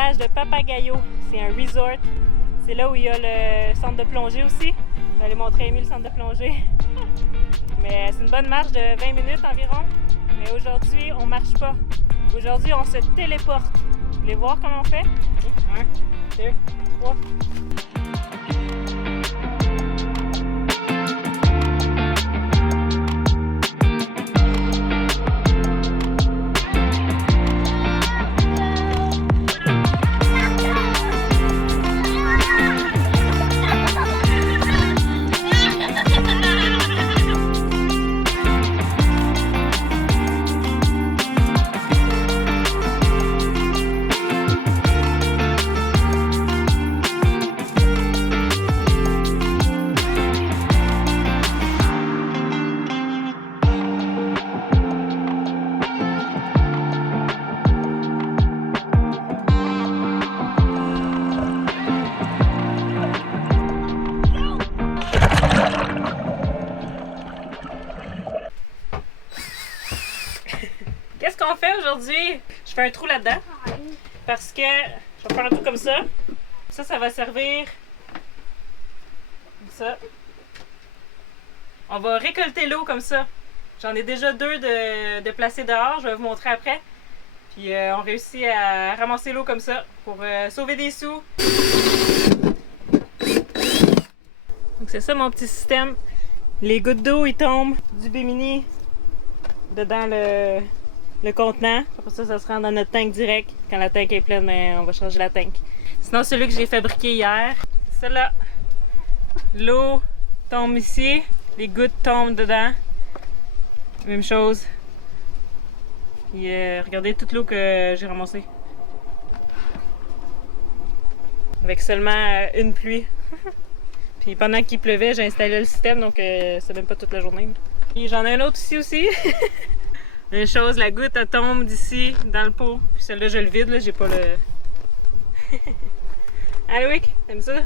plage de Papagayo. C'est un resort. C'est là où il y a le centre de plongée aussi. Je vais aller montrer à Amy le centre de plongée. Mais c'est une bonne marche de 20 minutes environ. Mais aujourd'hui, on marche pas. Aujourd'hui, on se téléporte. Vous voulez voir comment on fait? 1, 2, 3. Qu'est-ce qu'on fait aujourd'hui? Je fais un trou là-dedans parce que je vais faire un trou comme ça. Ça va servir comme ça. On va récolter l'eau comme ça. J'en ai déjà 2 de placés dehors, je vais vous montrer après. Puis on réussit à ramasser l'eau comme ça pour sauver des sous. Donc c'est ça mon petit système. Les gouttes d'eau, ils tombent du Bimini dedans le contenant. Après ça, ça se rend dans notre tank direct. Quand la tank est pleine, on va changer la tank. Sinon, celui que j'ai fabriqué hier, c'est celui-là. L'eau tombe ici, les gouttes tombent dedans. Même chose. Et regardez toute l'eau que j'ai ramassée. Avec seulement une pluie. Puis pendant qu'il pleuvait, j'ai installé le système, donc c'est même pas toute la journée. Et j'en ai un autre ici aussi. Même chose, la goutte elle tombe d'ici dans le pot. Puis celle-là, je le vide, là, j'ai pas le. Allô, Wick, t'aimes ça?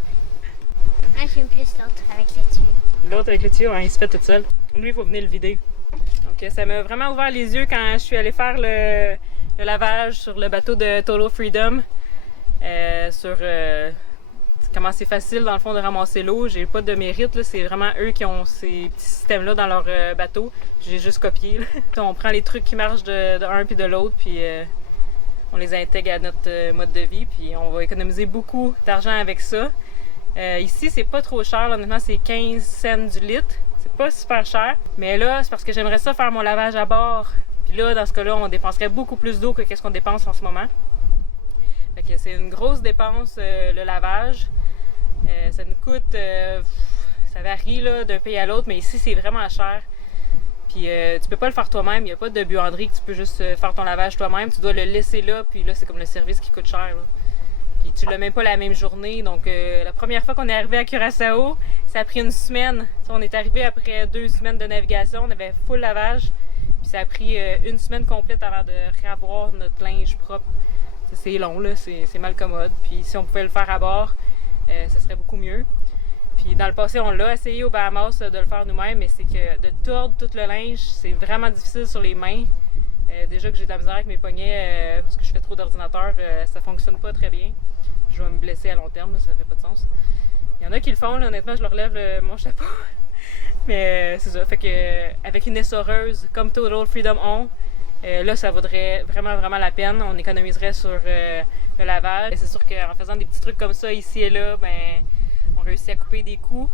Ah, j'aime plus l'autre avec le tuyau. L'autre avec le tuyau, hein, il se fait tout seul. Lui, il faut venir le vider. Donc, ça m'a vraiment ouvert les yeux quand je suis allée faire le lavage sur le bateau de Total Freedom. Sur comment c'est facile, dans le fond, de ramasser l'eau. J'ai pas de mérite, c'est vraiment eux qui ont ces petits systèmes-là dans leur bateau. J'ai juste copié. On prend les trucs qui marchent de un puis de l'autre, puis on les intègre à notre mode de vie, puis on va économiser beaucoup d'argent avec ça. Ici, c'est pas trop cher. Là, honnêtement, c'est 15 cents du litre. C'est pas super cher. Mais là, c'est parce que j'aimerais ça faire mon lavage à bord. Puis là, dans ce cas-là, on dépenserait beaucoup plus d'eau que qu'est-ce qu'on dépense en ce moment. Fait que c'est une grosse dépense, le lavage. Ça nous coûte, ça varie d'un pays à l'autre, mais ici c'est vraiment cher. Puis tu peux pas le faire toi-même, il n'y a pas de buanderie que tu peux juste faire ton lavage toi-même, tu dois le laisser là, puis là c'est comme le service qui coûte cher. Là. Puis tu l'as même pas la même journée, donc la première fois qu'on est arrivé à Curaçao, ça a pris une semaine. T'sais, on est arrivé après 2 semaines de navigation, on avait full lavage, puis ça a pris une semaine complète avant de réavoir notre linge propre. C'est long, là, c'est mal commode, puis si on pouvait le faire à bord, ça serait beaucoup mieux. Puis dans le passé, on l'a essayé aux Bahamas de le faire nous-mêmes, mais c'est que de tordre tout le linge, c'est vraiment difficile sur les mains. Déjà que j'ai de la misère avec mes poignets parce que je fais trop d'ordinateur, ça fonctionne pas très bien. Je vais me blesser à long terme, là, ça fait pas de sens. Il y en a qui le font, là, honnêtement, je leur lève mon chapeau. Mais c'est ça, fait que avec une essoreuse comme Total Freedom ont, là, ça vaudrait vraiment, vraiment la peine. On économiserait sur le lavage. C'est sûr qu'en faisant des petits trucs comme ça ici et là, ben, on réussit à couper des coûts.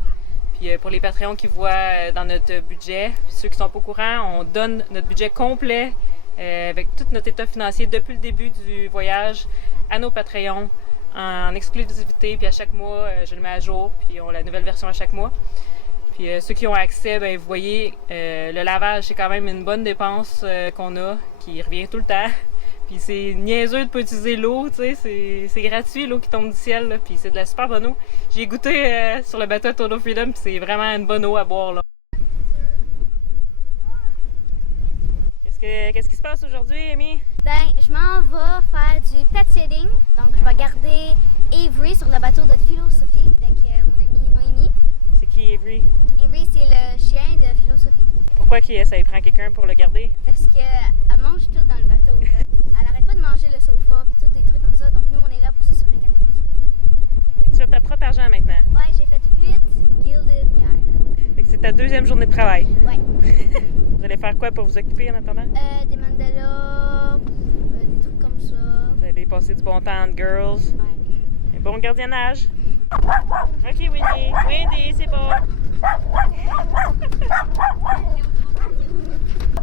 Puis pour les Patreons qui voient dans notre budget, puis ceux qui sont pas au courant, on donne notre budget complet avec tout notre état financier depuis le début du voyage à nos Patreons en exclusivité. Puis à chaque mois, je le mets à jour, puis on a la nouvelle version à chaque mois. Puis ceux qui ont accès, ben, vous voyez, le lavage, c'est quand même une bonne dépense qu'on a, qui revient tout le temps. Puis c'est niaiseux de pas utiliser l'eau, tu sais, c'est gratuit l'eau qui tombe du ciel, là, puis c'est de la super bonne eau. J'ai goûté sur le bateau Total Freedom, puis c'est vraiment une bonne eau à boire, là. Qu'est-ce qui se passe aujourd'hui, Amy? Ben, je m'en vais faire du pet sitting, donc je vais garder Avery sur le bateau de Philosophie avec mon amie Noémie. C'est qui Avery? Avery, c'est le chien de Philosophie. Pourquoi ça y prend quelqu'un pour le garder? Parce qu'elle mange tout dans le bateau. Là. Elle arrête pas de manger le sofa puis tous des trucs comme ça. Donc nous, on est là deuxième journée de travail. Ouais. Vous allez faire quoi pour vous occuper en attendant? Des mandalas, des trucs comme ça. Vous allez passer du bon temps entre girls. Ouais. Et bon gardiennage. Ok, Winnie. Winnie, c'est bon.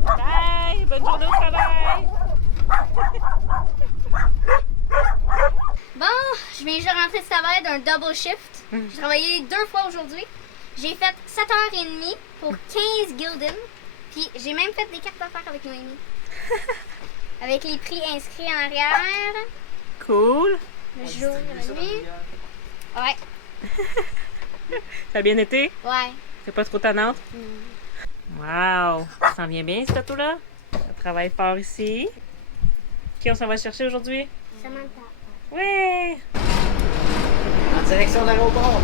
Bye! Bonne journée au travail! Bon, je viens juste rentrer de travail d'un double shift. J'ai travaillé 2 fois aujourd'hui. J'ai fait 7h30 pour 15 gulden. Puis j'ai même fait des cartes d'affaires avec Noémie. Avec les prix inscrits en arrière. Cool! Le jour et la nuit. Ouais. Ça a bien été? Ouais. C'est pas trop tannante? Wow! Ça s'en vient bien, ce bateau-là? On travaille fort ici. Qui on s'en va chercher aujourd'hui? Samantha. Oui! En direction de l'aéroport.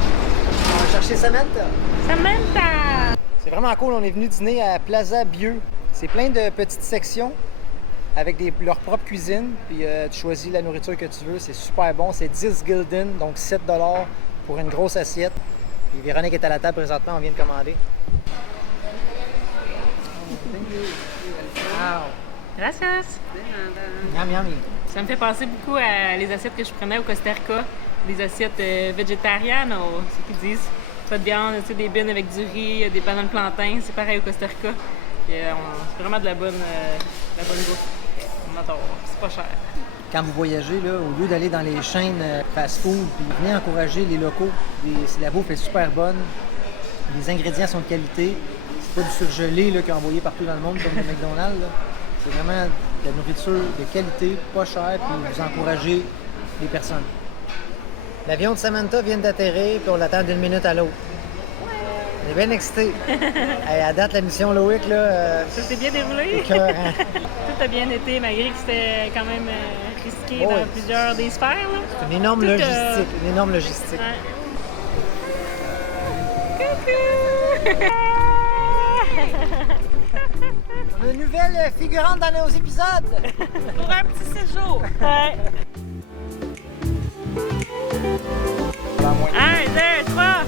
On va chercher Samantha. Samantha! C'est vraiment cool, on est venu dîner à Plaza Bieux. C'est plein de petites sections avec leur propre cuisine. Puis tu choisis la nourriture que tu veux, c'est super bon. C'est 10 gulden, donc 7 $ pour une grosse assiette. Puis Véronique est à la table présentement, on vient de commander. Wow! Gracias! Miam, miam. Ça me fait penser beaucoup à les assiettes que je prenais au Costa Rica. Des assiettes végétariennes, c'est ce qu'ils disent. Pas de viande, tu sais, des bines avec du riz, des bananes plantains. C'est pareil au Costa Rica. C'est vraiment de la bonne bouffe. On adore. C'est pas cher. Quand vous voyagez, là, au lieu d'aller dans les chaînes fast-food, puis venez encourager les locaux. La bouffe est super bonne. Les ingrédients sont de qualité. C'est pas du surgelé là, qui est envoyé partout dans le monde comme le McDonald's. Là. C'est vraiment de la nourriture de qualité, pas chère, puis vous encouragez les personnes. L'avion de Samantha vient d'atterrir, puis on l'attend d'une minute à l'autre. On est bien excités. Hey, à date, la mission Loïc, là... Ça s'est bien déroulé. Écœurant. Tout a bien été, malgré que c'était quand même risqué Oh, dans oui. plusieurs des sphères. Là. C'est une énorme Tout, logistique. Une énorme logistique. Ouais. Coucou! On a une nouvelle figurante dans nos épisodes. Pour un petit séjour. Ouais. 1, 2, 3.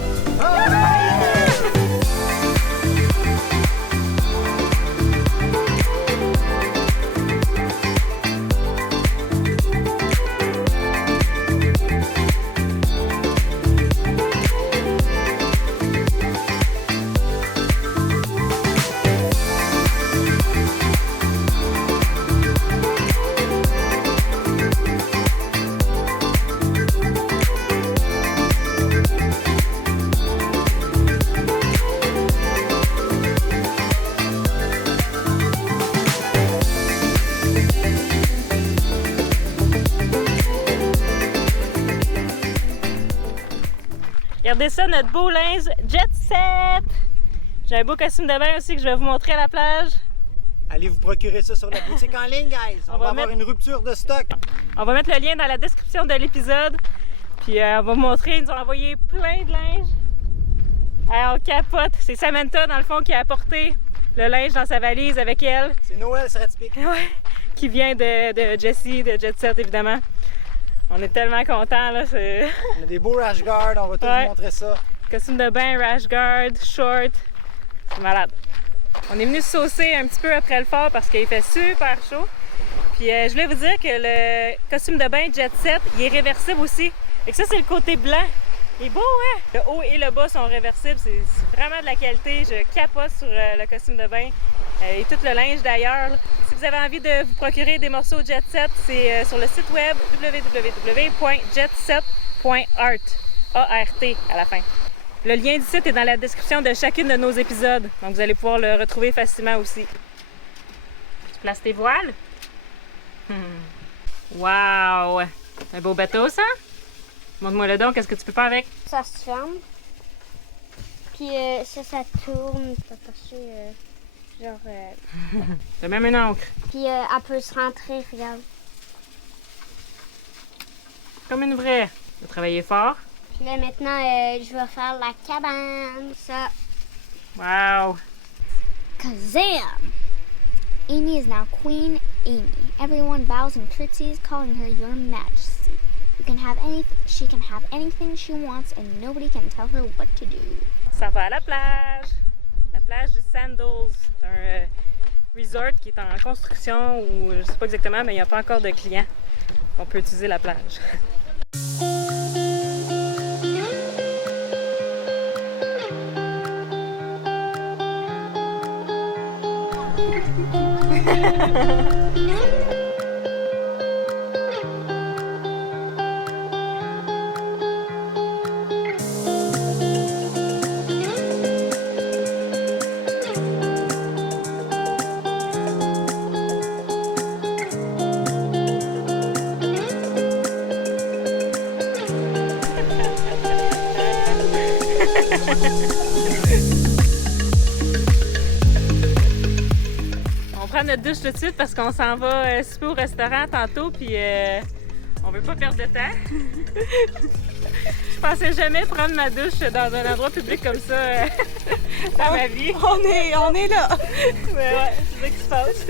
Regardez ça, notre beau linge Jet Set! J'ai un beau costume de bain aussi que je vais vous montrer à la plage. Allez vous procurer ça sur la boutique en ligne, guys. On va avoir une rupture de stock. On va mettre le lien dans la description de l'épisode. Puis on va vous montrer, ils nous ont envoyé plein de linge. On capote. C'est Samantha, dans le fond, qui a apporté le linge dans sa valise avec elle. C'est Noël, ça typique. Ouais, qui vient de Jessie, de Jet Set, évidemment. On est tellement contents, là. On a des beaux rash guards, on va tout vous montrer ça. Costume de bain, rash guard, short. C'est malade. On est venu se saucer un petit peu après le fort parce qu'il fait super chaud. Puis je voulais vous dire que le costume de bain Jet Set, il est réversible aussi. Et que ça, c'est le côté blanc. Il est beau, hein? Le haut et le bas sont réversibles. C'est vraiment de la qualité. Je capote sur le costume de bain. Et tout le linge d'ailleurs. Si vous avez envie de vous procurer des morceaux Jet Set, c'est sur le site web www.jetset.art. A-R-T à la fin. Le lien du site est dans la description de chacune de nos épisodes. Donc vous allez pouvoir le retrouver facilement aussi. Tu places tes voiles? Wow! C'est un beau bateau, ça? Montre-moi le don, qu'est-ce que tu peux faire avec? Ça se ferme. Puis ça tourne. C'est attaché, genre... T'as même une encre. Puis elle peut se rentrer, regarde. Comme une vraie. Tu as travaillé fort. Puis là, maintenant, je vais faire la cabane. Ça. Wow! Kazam! Amy is now Queen Amy. Everyone bows and curtsies, calling her Your Majesty. She can have anything she wants, and nobody can tell her what to do. Ça va à la plage. La Plage du Sandals. C'est un resort qui est en construction ou je sais pas exactement, mais il n'y a pas encore de clients. On peut utiliser la plage. On prend notre douche tout de suite parce qu'on s'en va souper au restaurant tantôt, puis on veut pas perdre de temps. Je pensais jamais prendre ma douche dans un endroit public comme ça dans ma vie. On est là! Mais ouais, c'est ça qui se passe.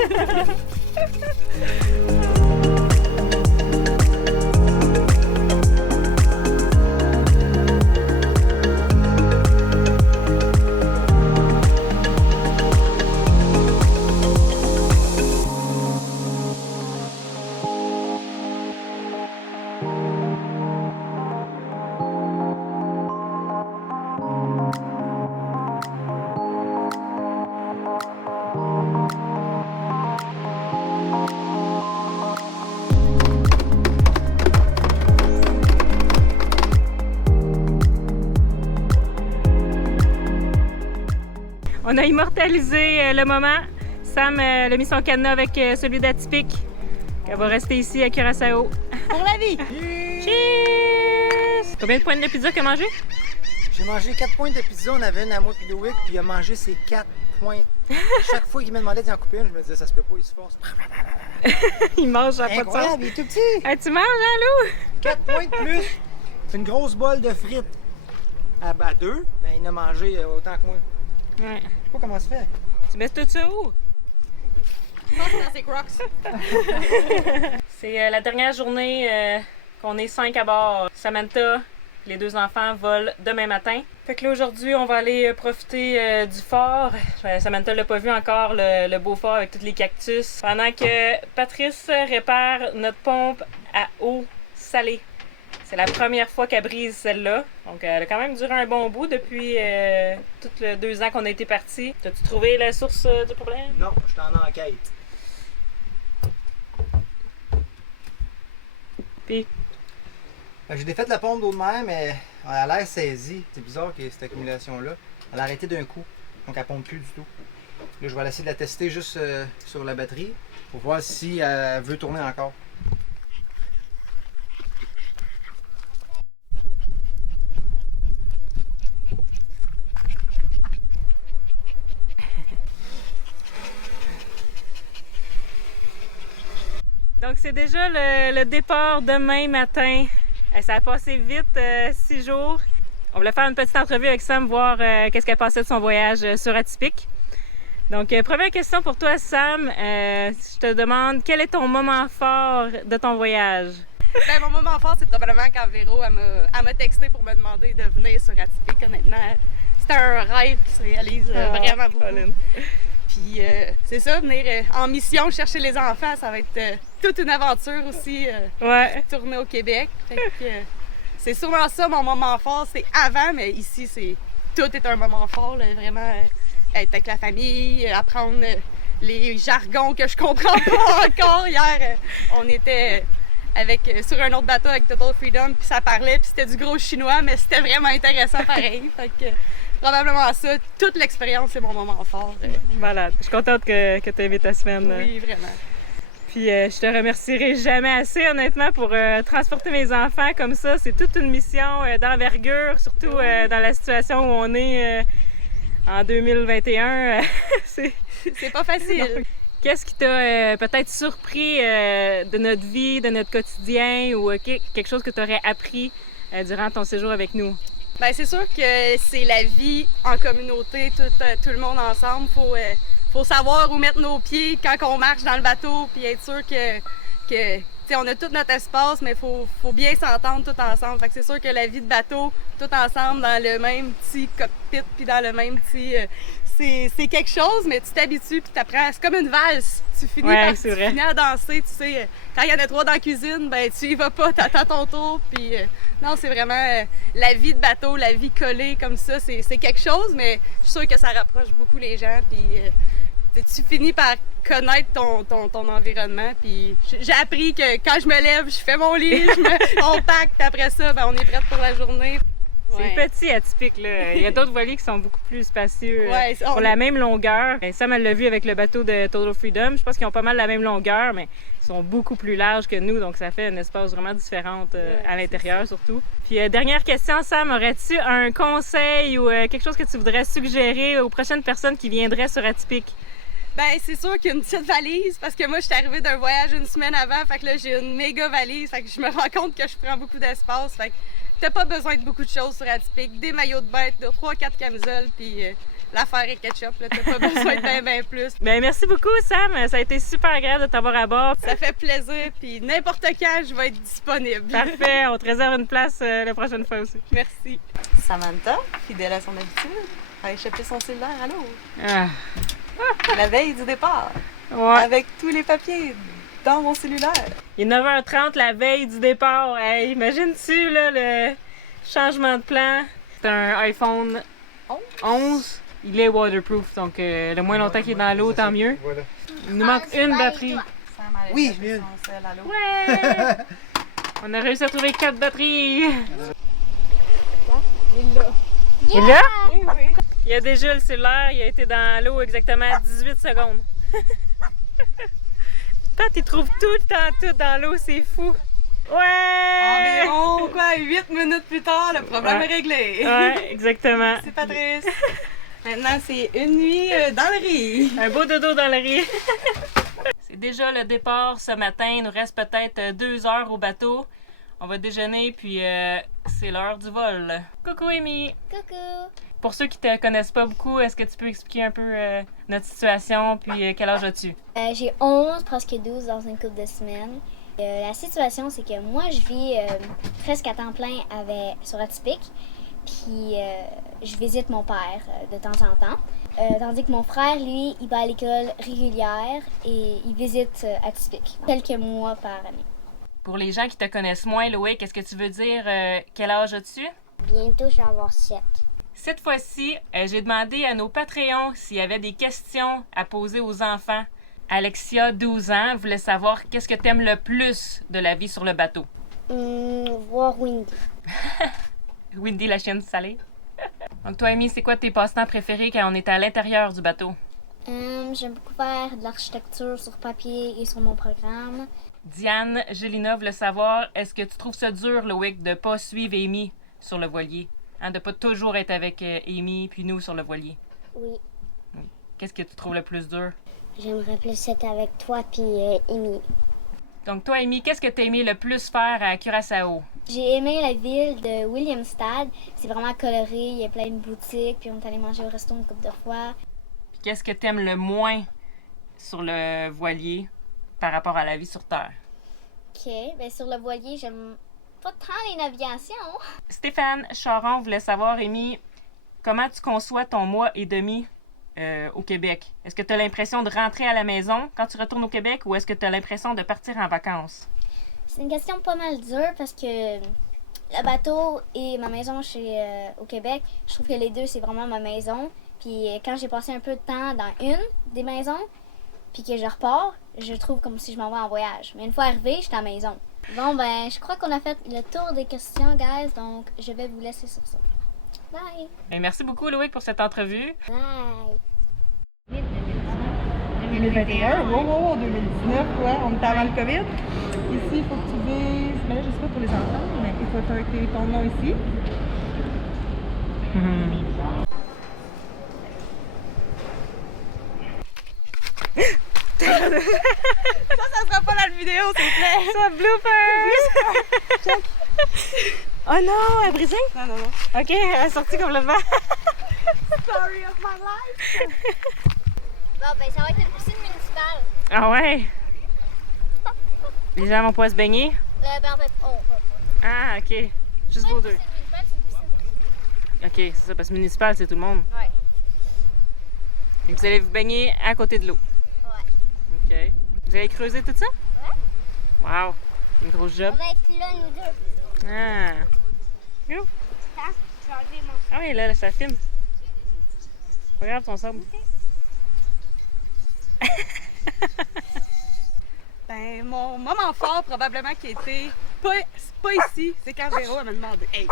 On a immortalisé le moment. Sam a mis son cadenas avec celui d'Atypique. Elle va rester ici à Curaçao. Pour la vie! Cheers! Combien de points de pizza qu'elle a mangé? J'ai mangé 4 pointes de pizza, on avait une à moi puis Loïc, puis il a mangé ses 4 pointes. Chaque fois qu'il me demandait d'y en couper une, je me disais ça se peut pas, il se force. Il mange à pas de sens. Incroyable, il est tout petit! Hey, tu manges, hein, Lou? 4 points de plus! C'est une grosse bolle de frites. À 2, ben il en a mangé autant que moi. Ouais. Je sais pas comment ça se fait. Tu mets tout ça où? Je pense que c'est dans ses Crocs. C'est la dernière journée qu'on est 5 à bord. Samantha, les 2 enfants volent demain matin. Fait que là, aujourd'hui, on va aller profiter du fort. Samantha l'a pas vu encore, le beau fort avec tous les cactus. Pendant que Patrice répare notre pompe à eau salée. C'est la première fois qu'elle brise celle-là. Donc, elle a quand même duré un bon bout depuis tous les 2 ans qu'on a été partis. T'as-tu trouvé la source du problème? Non, je suis en enquête. Puis, J'ai défait la pompe d'eau de mer, mais elle a l'air saisie. C'est bizarre que cette accumulation-là. Elle a arrêté d'un coup. Donc, elle pompe plus du tout. Là, je vais essayer de la tester juste sur la batterie pour voir si elle veut tourner encore. donc, c'est déjà le départ demain matin. Ça a passé vite, 6 jours. On voulait faire une petite entrevue avec Sam, voir qu'est-ce qu'elle pensait de son voyage sur Atypique. Donc, première question pour toi, Sam. Je te demande, quel est ton moment fort de ton voyage? Ben, mon moment fort, c'est probablement quand Véro elle m'a texté pour me demander de venir sur Atypique. Honnêtement, c'était un rêve qui se réalise vraiment beaucoup. Pauline. Puis c'est ça, venir en mission chercher les enfants, ça va être toute une aventure aussi, Ouais. tourner au Québec. Fait que, c'est sûrement ça mon moment fort, c'est avant, mais ici, tout est un moment fort, là, vraiment être avec la famille, apprendre les jargons que je comprends pas encore. Hier, on était sur un autre bateau avec Total Freedom, puis ça parlait, puis c'était du gros chinois, mais c'était vraiment intéressant pareil. Fait que, probablement ça, toute l'expérience, c'est mon moment fort. Malade. Je suis contente que tu aies aimé ta semaine. Oui, vraiment. Puis je te remercierai jamais assez, honnêtement, pour transporter mes enfants comme ça. C'est toute une mission d'envergure, surtout dans la situation où on est en 2021. C'est pas facile. Qu'est-ce qui t'a peut-être surpris de notre vie, de notre quotidien ou quelque chose que tu aurais appris durant ton séjour avec nous? Bien, c'est sûr que c'est la vie en communauté, tout le monde ensemble. Faut savoir où mettre nos pieds quand on marche dans le bateau, puis être sûr que on a tout notre espace, mais faut bien s'entendre tout ensemble. Fait que c'est sûr que la vie de bateau, tout ensemble dans le même petit cockpit, puis dans le même petit c'est quelque chose, mais tu t'habitues puis t'apprends. C'est comme une valse. Tu finis, finis à danser, tu sais. Quand il y en a 3 dans la cuisine, ben tu y vas pas, t'attends ton tour. Puis non, c'est vraiment la vie de bateau, la vie collée comme ça, c'est quelque chose, mais je suis sûre que ça rapproche beaucoup les gens. Puis tu finis par connaître ton environnement. Puis j'ai appris que quand je me lève, je fais mon lit, on pack, puis après ça, ben, on est prête pour la journée. C'est petit atypique, là. Il y a d'autres voiliers qui sont beaucoup plus spacieux, pour la même longueur. Sam, elle l'a vu avec le bateau de Total Freedom. Je pense qu'ils ont pas mal la même longueur, mais ils sont beaucoup plus larges que nous, donc ça fait un espace vraiment différent à l'intérieur, surtout. Puis, dernière question, Sam, aurais-tu un conseil ou quelque chose que tu voudrais suggérer aux prochaines personnes qui viendraient sur Atypique? Ben c'est sûr qu'il y a une petite valise, parce que moi, je suis arrivée d'un voyage une semaine avant, fait que là, j'ai une méga valise, fait que je me rends compte que je prends beaucoup d'espace, fait que t'as pas besoin de beaucoup de choses sur Atypique. Des maillots de bain, 3-4 camisoles, puis l'affaire est ketchup, là, t'as pas besoin de bien plus. Ben merci beaucoup, Sam. Ça a été super agréable de t'avoir à bord. Ça fait plaisir, puis n'importe quand, je vais être disponible. Parfait, on te réserve une place la prochaine fois aussi. Merci. Samantha, fidèle à son habitude, a échappé son cellulaire à l'eau. Ah. La veille du départ, avec tous les papiers dans mon cellulaire. Il est 9h30 la veille du départ. Hey, imagine-tu là, le changement de plan? C'est un iPhone 11. Il est waterproof, donc le moins longtemps qu'il est dans l'eau, tant mieux. Voilà. Il nous manque une batterie. Oui, mieux. son sel à l'eau. Ouais! On a réussi à trouver 4 batteries. Il est là? Oui, oui. Il a déjà le cellulaire, il a été dans l'eau exactement 18 secondes. Toi, tu trouves tout le temps tout dans l'eau, c'est fou. Ouais! Environ, 8 minutes plus tard, le problème est réglé. Ouais, exactement. C'est Patrice. Maintenant, c'est une nuit dans le riz. Un beau dodo dans le riz. C'est déjà le départ ce matin. Il nous reste peut-être 2 heures au bateau. On va déjeuner, puis c'est l'heure du vol. Coucou, Amy! Coucou! Pour ceux qui te connaissent pas beaucoup, est-ce que tu peux expliquer un peu notre situation, puis quel âge as-tu? J'ai 11, presque 12 dans une couple de semaines. La situation, c'est que moi, je vis presque à temps plein sur Atypique. Puis je visite mon père de temps en temps. Tandis que mon frère, lui, il va à l'école régulière et il visite Atypique quelques mois par année. Pour les gens qui te connaissent moins, Loïc, est-ce que tu veux dire quel âge as-tu? Bientôt, je vais avoir 7. Cette fois-ci, j'ai demandé à nos Patreons s'il y avait des questions à poser aux enfants. Alexia, 12 ans, voulait savoir qu'est-ce que tu aimes le plus de la vie sur le bateau. Voir Windy. Windy, la chienne salée. Donc toi, Amy, c'est quoi tes passe-temps préférés quand on est à l'intérieur du bateau? J'aime beaucoup faire de l'architecture sur papier et sur mon programme. Diane, Gélina voulait savoir, est-ce que tu trouves ça dur, Loïc, de pas suivre Amy sur le voilier? Hein, de pas toujours être avec Amy puis nous sur le voilier? Oui. Qu'est-ce que tu trouves le plus dur? J'aimerais plus être avec toi puis Amy. Donc toi, Amy, qu'est-ce que tu as aimé le plus faire à Curaçao? J'ai aimé la ville de Williamstad. C'est vraiment coloré, il y a plein de boutiques, puis on est allé manger au resto une couple de fois. Puis qu'est-ce que tu aimes le moins sur le voilier par rapport à la vie sur Terre? OK, bien sur le voilier, j'aime pas tant les navigations. Stéphane Charon voulait savoir, Amy, comment tu conçois ton mois et demi au Québec? Est-ce que tu as l'impression de rentrer à la maison quand tu retournes au Québec ou est-ce que tu as l'impression de partir en vacances? C'est une question pas mal dure parce que le bateau et ma maison au Québec, je trouve que les deux, c'est vraiment ma maison. Puis quand j'ai passé un peu de temps dans une des maisons, puis que je repars, je trouve comme si je m'en vais en voyage. Mais une fois arrivée, je suis à la maison. Bon, ben, je crois qu'on a fait le tour des questions, guys, donc je vais vous laisser sur ça. Bye! Et merci beaucoup, Loïc, pour cette entrevue. Bye! 2021, wow, 2019, quoi, on était avant le COVID. Ici, il faut que tu dises, mais là, je sais pas pour les enfants, mais il faut écrire ton nom ici. Ça sera pas dans la vidéo, s'il te plaît. Ça, bloopers! Oh non, elle a brisé? Non. OK, elle est sortie complètement. Story of my life. Bon, ben, ça va être une piscine municipale. Ah ouais? Les gens vont pas se baigner? Ben, en fait, on va pas. Ah, OK. Juste vous deux. Une piscine municipale, c'est une piscine. OK, c'est ça, parce que municipal, c'est tout le monde. Ouais. Et vous allez vous baigner à côté de l'eau. Ouais. OK. Vous allez creuser tout ça? Ouais. Wow! Une grosse job. On va être là, nous deux. Ah! You. Attends, je vais enlever mon Ah oui, là, ça filme. Pas grave ton sable. Ben, mon moment fort, probablement, qui était pas ici, c'est quand Véro elle m'a demandé. Hey!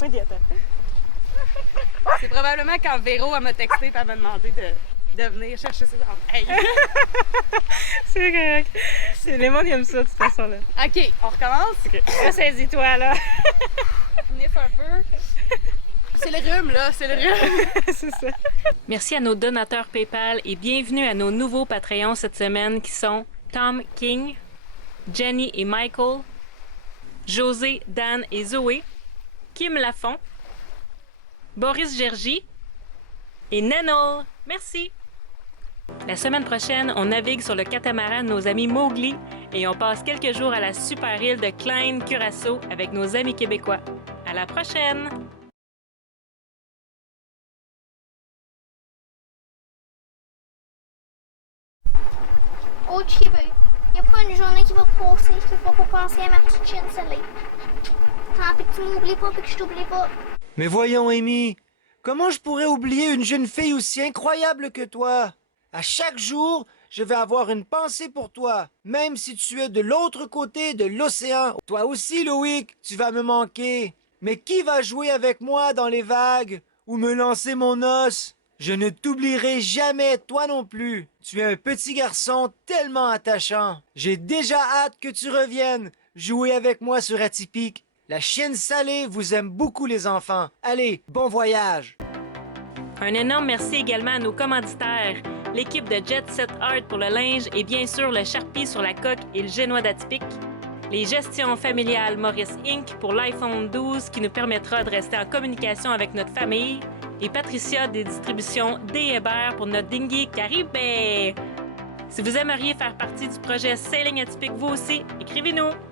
Oui, attends. C'est probablement quand Véro elle m'a texté et elle m'a demandé de venir chercher ses enfants. Hey! C'est correct. Les gens qui aiment ça, de toute façon-là. OK, on recommence. OK. Ressaisis-toi, là. Niffe un peu. C'est le rhume, là, c'est le rhume. C'est ça. Merci à nos donateurs PayPal et bienvenue à nos nouveaux Patreons cette semaine qui sont Tom King, Jenny et Michael, José, Dan et Zoé, Kim Lafont, Boris Gergy et Nenol. Merci! La semaine prochaine, on navigue sur le catamaran de nos amis Mowgli et on passe quelques jours à la super île de Klein Curaçao avec nos amis québécois. À la prochaine! Oh, Chibu, il n'y a pas une journée qui va passer que je ne vais pas penser à ma petite chienne salée. Tant pis que tu m'oublies pas et que je t'oublie pas. Mais voyons, Amy, comment je pourrais oublier une jeune fille aussi incroyable que toi? À chaque jour, je vais avoir une pensée pour toi, même si tu es de l'autre côté de l'océan. Toi aussi, Loïc, tu vas me manquer. Mais qui va jouer avec moi dans les vagues ou me lancer mon os? Je ne t'oublierai jamais, toi non plus. Tu es un petit garçon tellement attachant. J'ai déjà hâte que tu reviennes jouer avec moi sur Atypique. La chienne salée vous aime beaucoup, les enfants. Allez, bon voyage! Un énorme merci également à nos commanditaires, l'équipe de Jet Set Art pour le linge et bien sûr le Sharpie sur la coque et le génois d'Atypique, les gestions familiales Maurice Inc. pour l'iPhone 12 qui nous permettra de rester en communication avec notre famille, et Patricia des distributions D. Hébert pour notre dinghy Caribé. Si vous aimeriez faire partie du projet Sailing Atypique vous aussi, écrivez-nous!